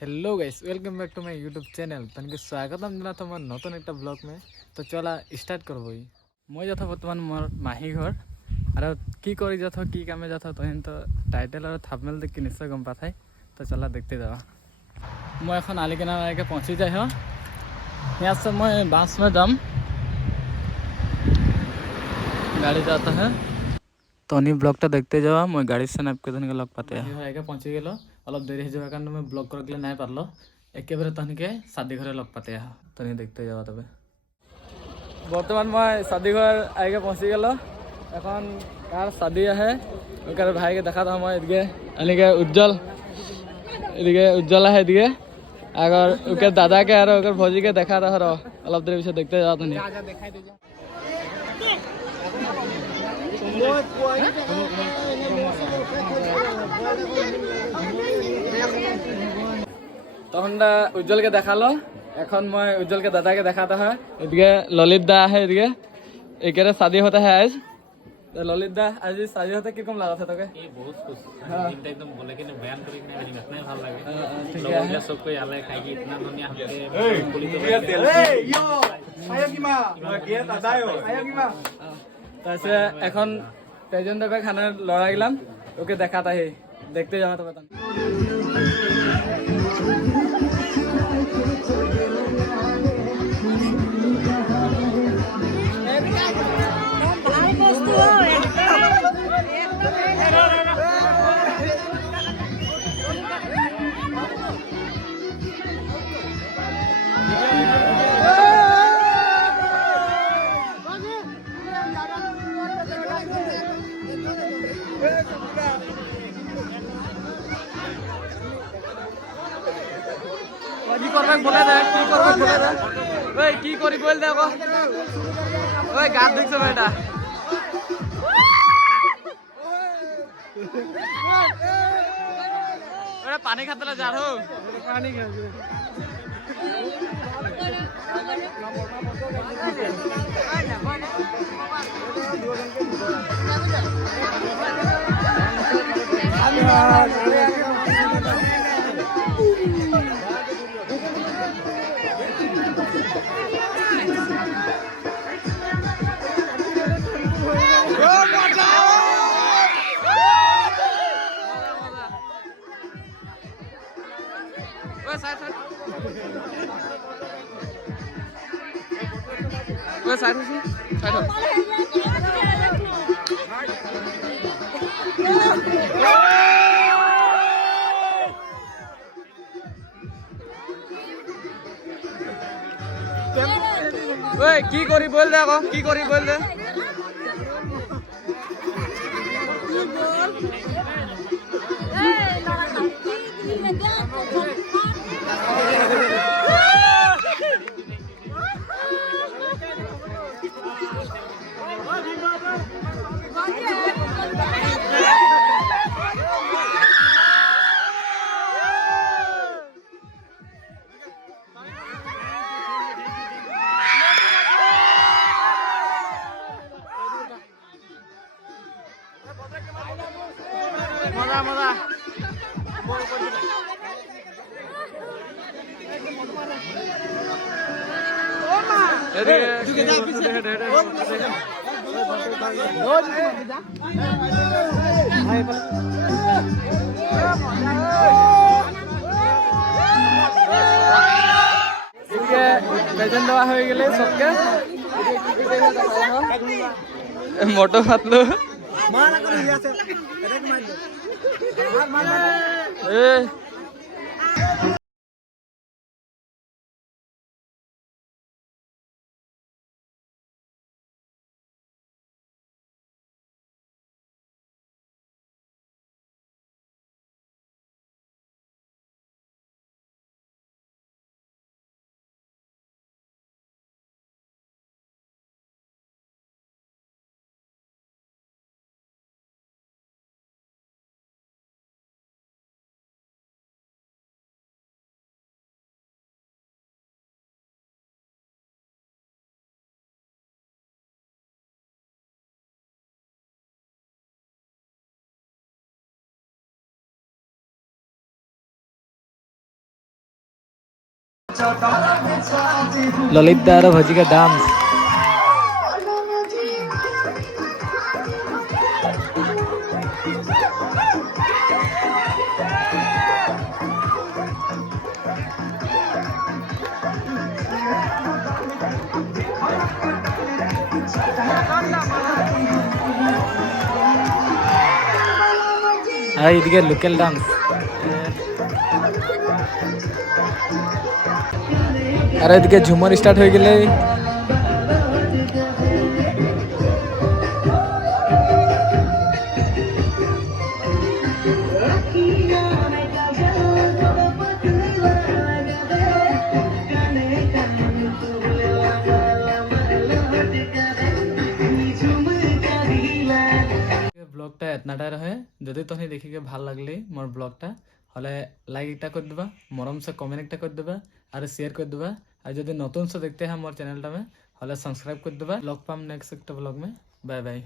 Hello guys, welcome back to my YouTube channel. तनिक स्वागतम दिना तुम्हार नतन एक ब्लॉग में। तो चला स्टार्ट करब। मैं जाता बर्तमान मोर माही घर और की करी जाता की कामे जाता तो टाइटल और थापमेल देख के निश्चय गम पाथाई। तो चला देखते जावा। मैं एन आली किनार आके पहुँची जाए हाँ। यहाँ से मैं बास में जाम, गाड़ी जाता है तो ब्लॉगटा देखते जावा। मैं गाड़ी से नाप के लग पाते आगे पहुँची गल। अलग देरी हो कारण मैं ब्लॉग कर नहीं पार्ल। एक बारे तनिके शादी घरे लग पाते तनि देखते जावा। तब बर्तमान मैं शादी घर आगे पहुँची गल। एन कार शादी है भाई के देखा था मैं इनके उज्जवल उज्जवल है इदिके अगर उनके दादा के और भौजी के देखा था अलग देर पीछे देखते जावा। तनि तहन उज्जवल के देखा लो। एखन मैं उज्जवल के दादा के देखाता है। इधके ललित दा है एक शादी होता है आज। तो ललित दा आज शादी होता किरकम लगा था तोके? बहुत खुश एकदम बोले कि बयान करे कि इतना भालो लागे। ठीक लोग है सब कोई आले खाई कि इतना दुनिया तैसे এখন প্রেজেন্ট দেবে খানা লড়াই গেলাম ওকে দেখাতা হে দেখতে যাওয়া। তো বলতাম কি করবে বলে দে, কি করবে বলে দে। ওই কি করি বল দে গো। ওই গাত দেখছ বেটা। ওরে পানি খাতলে যা রো। পানি খাবে। কি করি বল দে আকৌ, কি করি বল দে। মজা মজা প্রেজেন্ট দেওয়া হয়ে গেলে সবকে মোটো ফাতলো ললিত দা আর ভজিকা ডান্স আর এদিকে লোকাল ডান্স আর এদিকে ঝুমর স্টার্ট হয়ে গেলে ব্লগটা এতনাটাই রহে যদি তুমি দেখিকে ভাল লাগলে মোর ব্লগটা হলে লাইক একটা করে দেবা মরম সে কমেন্ট একটা করে দেবা আর শেয়ার করে দেবা আর যদি নতুন সে দেখতে হয় মোর চ্যানেলটা में হলে সাবস্ক্রাইব করে দেবা লগ পাম নেক্সট একটা ব্লগ में बाय बाय।